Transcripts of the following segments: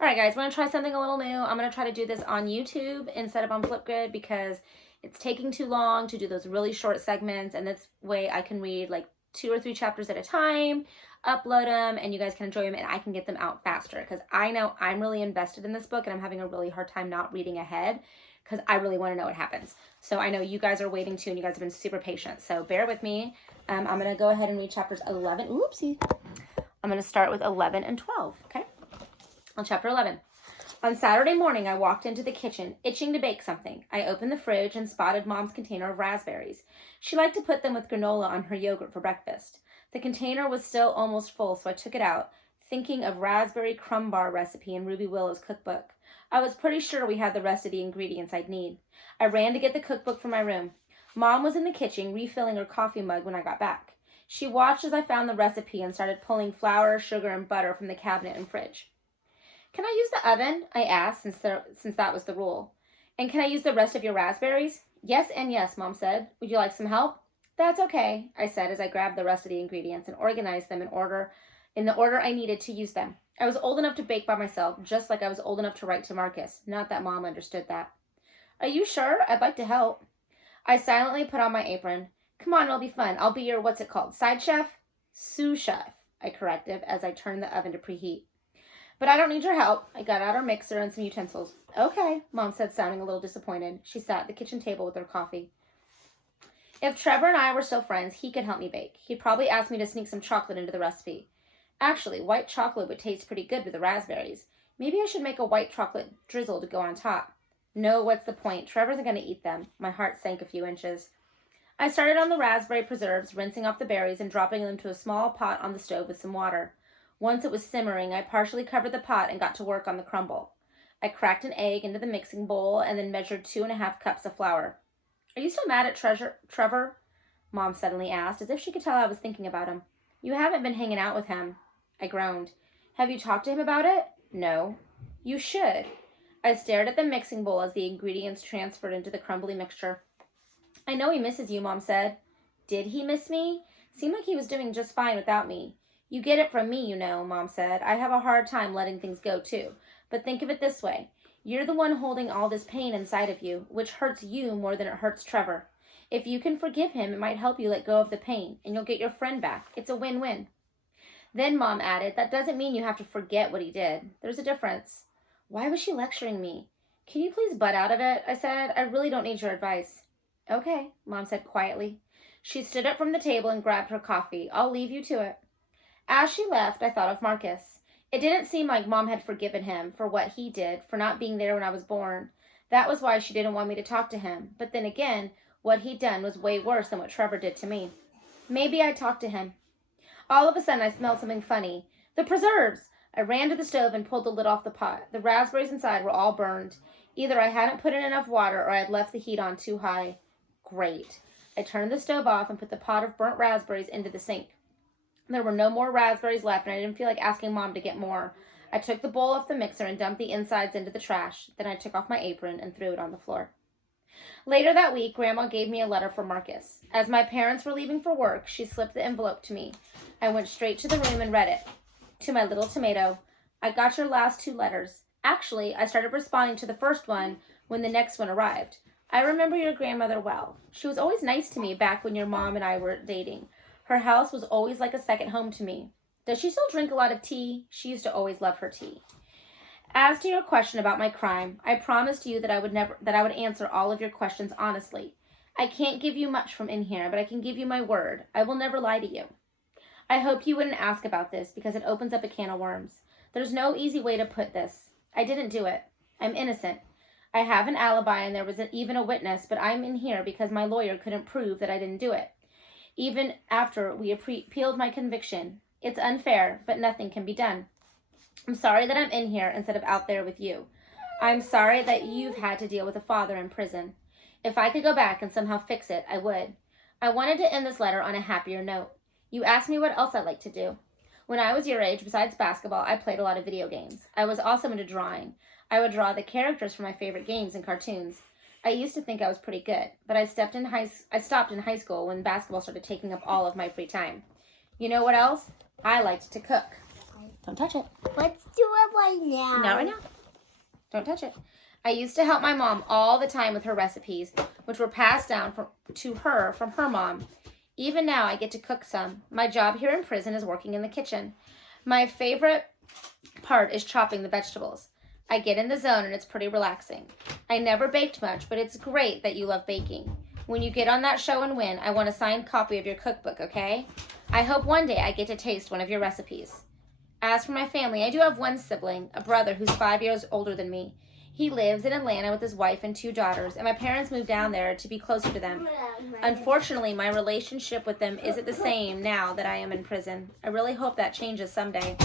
All right, guys, we're going to try something a little new. I'm going to try to do this on YouTube instead of on Flipgrid because it's taking too long to do those really short segments. And this way I can read like 2 or 3 chapters at a time, upload them, and you guys can enjoy them and I can get them out faster because I know I'm really invested in this book and I'm having a really hard time not reading ahead because I really want to know what happens. So I know you guys are waiting too and you guys have been super patient. So bear with me. I'm going to go ahead and read chapters 11. Oopsie. I'm going to start with 11 and 12, okay? On chapter 11. On Saturday morning, I walked into the kitchen, itching to bake something. I opened the fridge and spotted Mom's container of raspberries. She liked to put them with granola on her yogurt for breakfast. The container was still almost full, so I took it out, thinking of raspberry crumb bar recipe in Ruby Willow's cookbook. I was pretty sure we had the rest of the ingredients I'd need. I ran to get the cookbook from my room. Mom was in the kitchen, refilling her coffee mug when I got back. She watched as I found the recipe and started pulling flour, sugar, and butter from the cabinet and fridge. Can I use the oven? I asked, since that was the rule. And can I use the rest of your raspberries? Yes and yes, Mom said. Would you like some help? That's okay, I said as I grabbed the rest of the ingredients and organized them in the order I needed to use them. I was old enough to bake by myself, just like I was old enough to write to Marcus. Not that Mom understood that. Are you sure? I'd like to help. I silently put on my apron. Come on, it'll be fun. I'll be your, what's it called, side chef? Sous chef, I corrected as I turned the oven to preheat. But I don't need your help. I got out our mixer and some utensils. Okay, Mom said, sounding a little disappointed. She sat at the kitchen table with her coffee. If Trevor and I were still friends, he could help me bake. He'd probably ask me to sneak some chocolate into the recipe. Actually, white chocolate would taste pretty good with the raspberries. Maybe I should make a white chocolate drizzle to go on top. No, what's the point? Trevor's going to eat them. My heart sank a few inches. I started on the raspberry preserves, rinsing off the berries and dropping them into a small pot on the stove with some water. Once it was simmering, I partially covered the pot and got to work on the crumble. I cracked an egg into the mixing bowl and then measured 2.5 cups of flour. Are you still mad at Trevor? Mom suddenly asked, as if she could tell I was thinking about him. You haven't been hanging out with him. I groaned. Have you talked to him about it? No. You should. I stared at the mixing bowl as the ingredients transferred into the crumbly mixture. I know he misses you, Mom said. Did he miss me? Seemed like he was doing just fine without me. You get it from me, you know, Mom said. I have a hard time letting things go, too. But think of it this way. You're the one holding all this pain inside of you, which hurts you more than it hurts Trevor. If you can forgive him, it might help you let go of the pain, and you'll get your friend back. It's a win-win. Then Mom added, that doesn't mean you have to forget what he did. There's a difference. Why was she lecturing me? Can you please butt out of it? I said. I really don't need your advice. Okay, Mom said quietly. She stood up from the table and grabbed her coffee. I'll leave you to it. As she left, I thought of Marcus. It didn't seem like Mom had forgiven him for what he did, for not being there when I was born. That was why she didn't want me to talk to him. But then again, what he'd done was way worse than what Trevor did to me. Maybe I'd talk to him. All of a sudden, I smelled something funny. The preserves! I ran to the stove and pulled the lid off the pot. The raspberries inside were all burned. Either I hadn't put in enough water or I had left the heat on too high. Great. I turned the stove off and put the pot of burnt raspberries into the sink. There were no more raspberries left, and I didn't feel like asking Mom to get more. I took the bowl off the mixer and dumped the insides into the trash. Then I took off my apron and threw it on the floor. Later that week, Grandma gave me a letter from Marcus. As my parents were leaving for work, she slipped the envelope to me. I went straight to the room and read it. To my little tomato, I got your last 2 letters. Actually, I started responding to the first one when the next one arrived. I remember your grandmother well. She was always nice to me back when your mom and I were dating. Her house was always like a second home to me. Does she still drink a lot of tea? She used to always love her tea. As to your question about my crime, I promised you that I would answer all of your questions honestly. I can't give you much from in here, but I can give you my word. I will never lie to you. I hope you wouldn't ask about this because it opens up a can of worms. There's no easy way to put this. I didn't do it. I'm innocent. I have an alibi and there was even a witness, but I'm in here because my lawyer couldn't prove that I didn't do it. Even after we appealed my conviction. It's unfair, but nothing can be done. I'm sorry that I'm in here instead of out there with you. I'm sorry that you've had to deal with a father in prison. If I could go back and somehow fix it, I would. I wanted to end this letter on a happier note. You asked me what else I'd like to do. When I was your age, besides basketball, I played a lot of video games. I was also into drawing. I would draw the characters from my favorite games and cartoons. I used to think I was pretty good, but I stopped in high school when basketball started taking up all of my free time. You know what else? I liked to cook. Don't touch it. Let's do it right now. Not right now. Don't touch it. I used to help my mom all the time with her recipes, which were passed down to her from her mom. Even now, I get to cook some. My job here in prison is working in the kitchen. My favorite part is chopping the vegetables. I get in the zone and it's pretty relaxing. I never baked much, but it's great that you love baking. When you get on that show and win, I want a signed copy of your cookbook, okay? I hope one day I get to taste one of your recipes. As for my family, I do have one sibling, a brother who's 5 years older than me. He lives in Atlanta with his wife and 2 daughters, and my parents moved down there to be closer to them. Unfortunately, my relationship with them isn't the same now that I am in prison. I really hope that changes someday.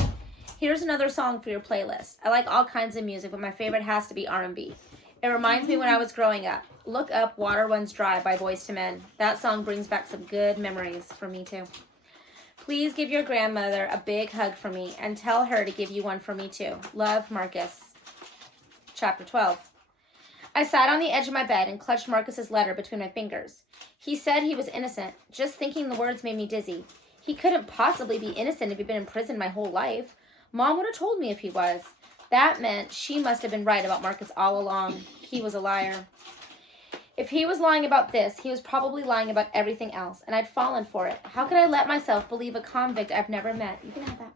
Here's another song for your playlist. I like all kinds of music, but my favorite has to be R&B. It reminds me when I was growing up. Look up Water Runs Dry by Boyz II Men. That song brings back some good memories for me too. Please give your grandmother a big hug for me and tell her to give you one for me too. Love, Marcus. Chapter 12. I sat on the edge of my bed and clutched Marcus's letter between my fingers. He said he was innocent. Just thinking the words made me dizzy. He couldn't possibly be innocent if he'd been in prison my whole life. Mom would have told me if he was. That meant she must have been right about Marcus all along. He was a liar. If he was lying about this, he was probably lying about everything else, and I'd fallen for it. How could I let myself believe a convict I've never met? You can have that.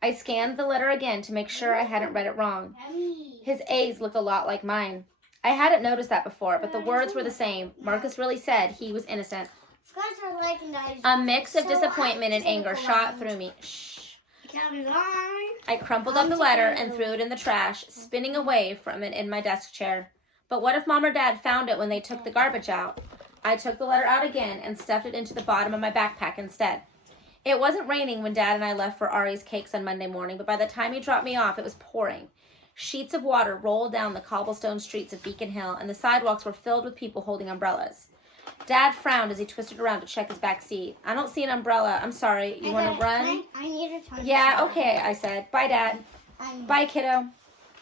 I scanned the letter again to make sure I hadn't read it wrong. His A's look a lot like mine. I hadn't noticed that before, but the words were the same. Marcus really said he was innocent. A mix of disappointment and anger shot through me. Shh. I crumpled up the letter and threw it in the trash, spinning away from it in my desk chair. But what if Mom or Dad found it when they took the garbage out? I took the letter out again and stuffed it into the bottom of my backpack instead. It wasn't raining when Dad and I left for Ari's cakes on Monday morning, but by the time he dropped me off, it was pouring. Sheets of water rolled down the cobblestone streets of Beacon Hill, and the sidewalks were filled with people holding umbrellas. Dad frowned as he twisted around to check his back seat. I don't see an umbrella. I'm sorry. You want to run? I need to turn. Yeah, okay, I said. Bye, Dad. Bye, kiddo.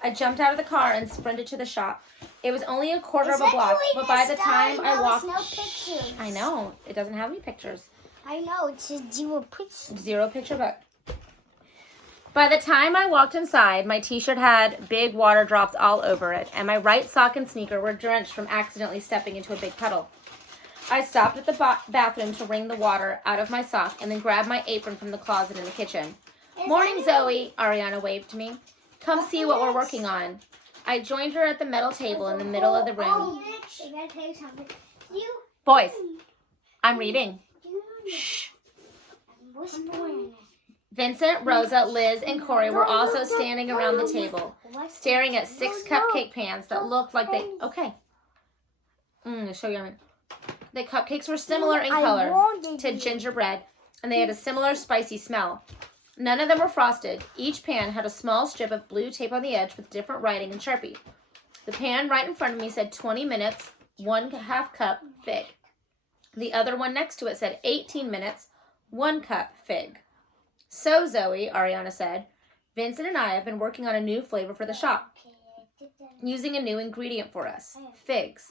I jumped out of the car and sprinted to the shop. It was only a quarter of a block, but by the time I walked... No pictures. I know. It doesn't have any pictures. I know. It says 0 pictures. 0 picture book. By the time I walked inside, my t-shirt had big water drops all over it, and my right sock and sneaker were drenched from accidentally stepping into a big puddle. I stopped at the bathroom to wring the water out of my sock and then grabbed my apron from the closet in the kitchen. Morning, Zoe, Ariana waved to me. Come see what we're working on. I joined her at the metal table in the middle of the room. I gotta tell you something. Boys, I'm reading. Shh. I'm whispering. Vincent, Rosa, Liz, and Corey were also standing around the table, staring at 6 cupcake pans that looked like they... Okay. Show you. The cupcakes were similar in color to gingerbread, and they had a similar spicy smell. None of them were frosted. Each pan had a small strip of blue tape on the edge with different writing in Sharpie. The pan right in front of me said 20 minutes, 1/2 cup, fig. The other one next to it said 18 minutes, 1 cup, fig. So, Zoe, Ariana said, Vincent and I have been working on a new flavor for the shop, using a new ingredient for us, figs.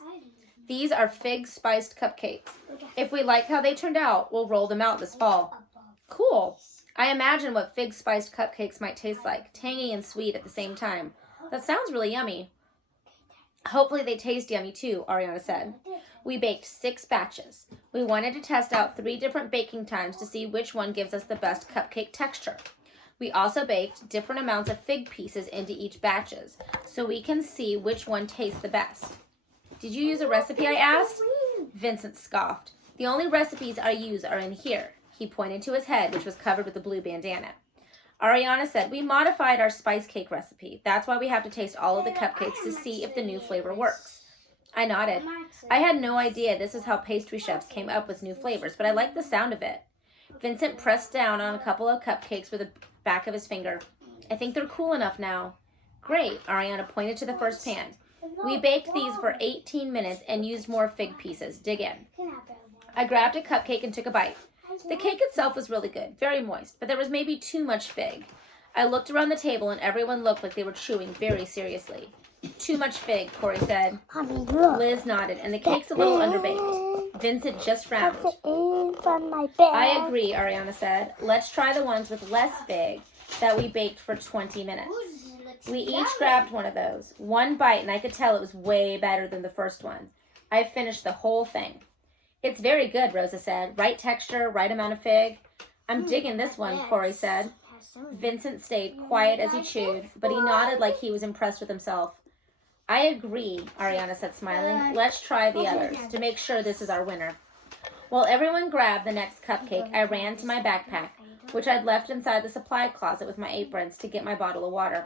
These are fig-spiced cupcakes. If we like how they turned out, we'll roll them out this fall. Cool. I imagine what fig-spiced cupcakes might taste like, tangy and sweet at the same time. That sounds really yummy. Hopefully they taste yummy too, Ariana said. We baked 6 batches. We wanted to test out 3 different baking times to see which one gives us the best cupcake texture. We also baked different amounts of fig pieces into each batches, so we can see which one tastes the best. Did you use a recipe, I asked? Vincent scoffed. The only recipes I use are in here. He pointed to his head, which was covered with a blue bandana. Ariana said, we modified our spice cake recipe. That's why we have to taste all of the cupcakes to see if the new flavor works. I nodded. I had no idea this is how pastry chefs came up with new flavors, but I liked the sound of it. Vincent pressed down on a couple of cupcakes with the back of his finger. I think they're cool enough now. Great, Ariana pointed to the first pan. We baked these for 18 minutes and used more fig pieces. Dig in. I grabbed a cupcake and took a bite. The cake itself was really good, very moist, but there was maybe too much fig. I looked around the table and everyone looked like they were chewing very seriously. Too much fig, Corey said. Liz nodded, and the cake's a little underbaked. Vincent just frowned. I agree, Ariana said. Let's try the ones with less fig that we baked for 20 minutes. We each grabbed one of those. One bite, and I could tell it was way better than the first one. I finished the whole thing. It's very good, Rosa said. Right texture, right amount of fig. I'm digging this one, Corey said. Vincent stayed quiet as he chewed, but he nodded like he was impressed with himself. I agree, Ariana said, smiling. Let's try the others to make sure this is our winner. While everyone grabbed the next cupcake, I ran to my backpack, which I'd left inside the supply closet with my aprons, to get my bottle of water.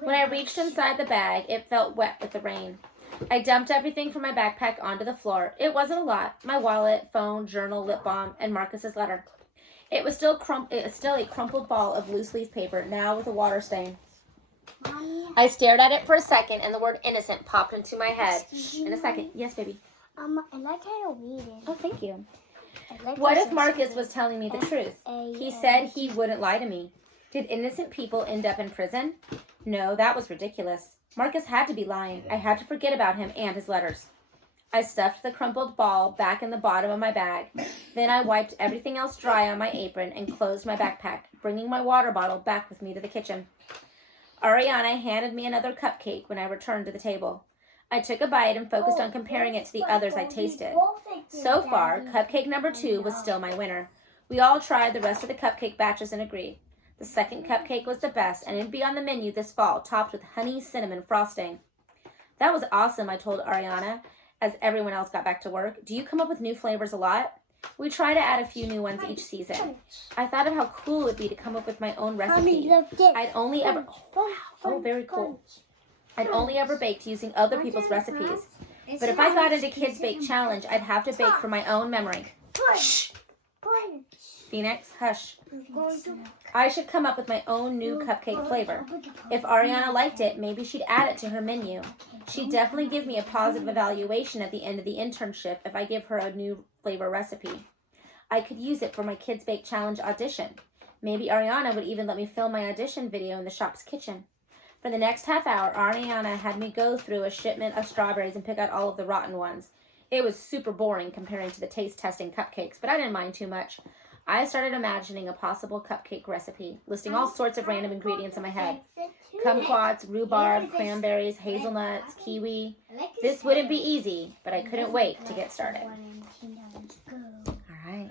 When I reached inside the bag, it felt wet with the rain. I dumped everything from my backpack onto the floor. It wasn't a lot. My wallet, phone, journal, lip balm, and Marcus's letter. It was still a crumpled ball of loose leaf paper, now with a water stain. I stared at it for a second, and the word innocent popped into my head. In a second. Yes, baby. I like how you're reading. Oh, thank you. What if Marcus was telling me the truth? He said he wouldn't lie to me. Did innocent people end up in prison? No, that was ridiculous. Marcus had to be lying. I had to forget about him and his letters. I stuffed the crumpled ball back in the bottom of my bag. Then I wiped everything else dry on my apron and closed my backpack, bringing my water bottle back with me to the kitchen. Ariana handed me another cupcake when I returned to the table. I took a bite and focused on comparing it to the others I tasted. So far, cupcake number 2 was still my winner. We all tried the rest of the cupcake batches and agreed. The second cupcake was the best, and it'd be on the menu this fall, topped with honey cinnamon frosting. That was awesome, I told Ariana, as everyone else got back to work. Do you come up with new flavors a lot? We try to add a few new ones each season. I thought of how cool it would be to come up with my own recipe. I'd only ever... Oh, very cool. I'd only ever baked using other people's recipes. But if I got into Kids Bake Challenge, I'd have to bake from my own memory. Shh! Phoenix, hush. I should come up with my own new cupcake flavor. If Ariana liked it, maybe she'd add it to her menu. She'd definitely give me a positive evaluation at the end of the internship if I give her a new flavor recipe. I could use it for my Kids Bake Challenge audition. Maybe Ariana would even let me film my audition video in the shop's kitchen. For the next half hour, Ariana had me go through a shipment of strawberries and pick out all of the rotten ones. It was super boring comparing to the taste testing cupcakes, but I didn't mind too much. I started imagining a possible cupcake recipe, listing all sorts of random ingredients in my head. Kumquats, rhubarb, cranberries, hazelnuts, kiwi. This wouldn't be easy, but I couldn't wait to get started. All right.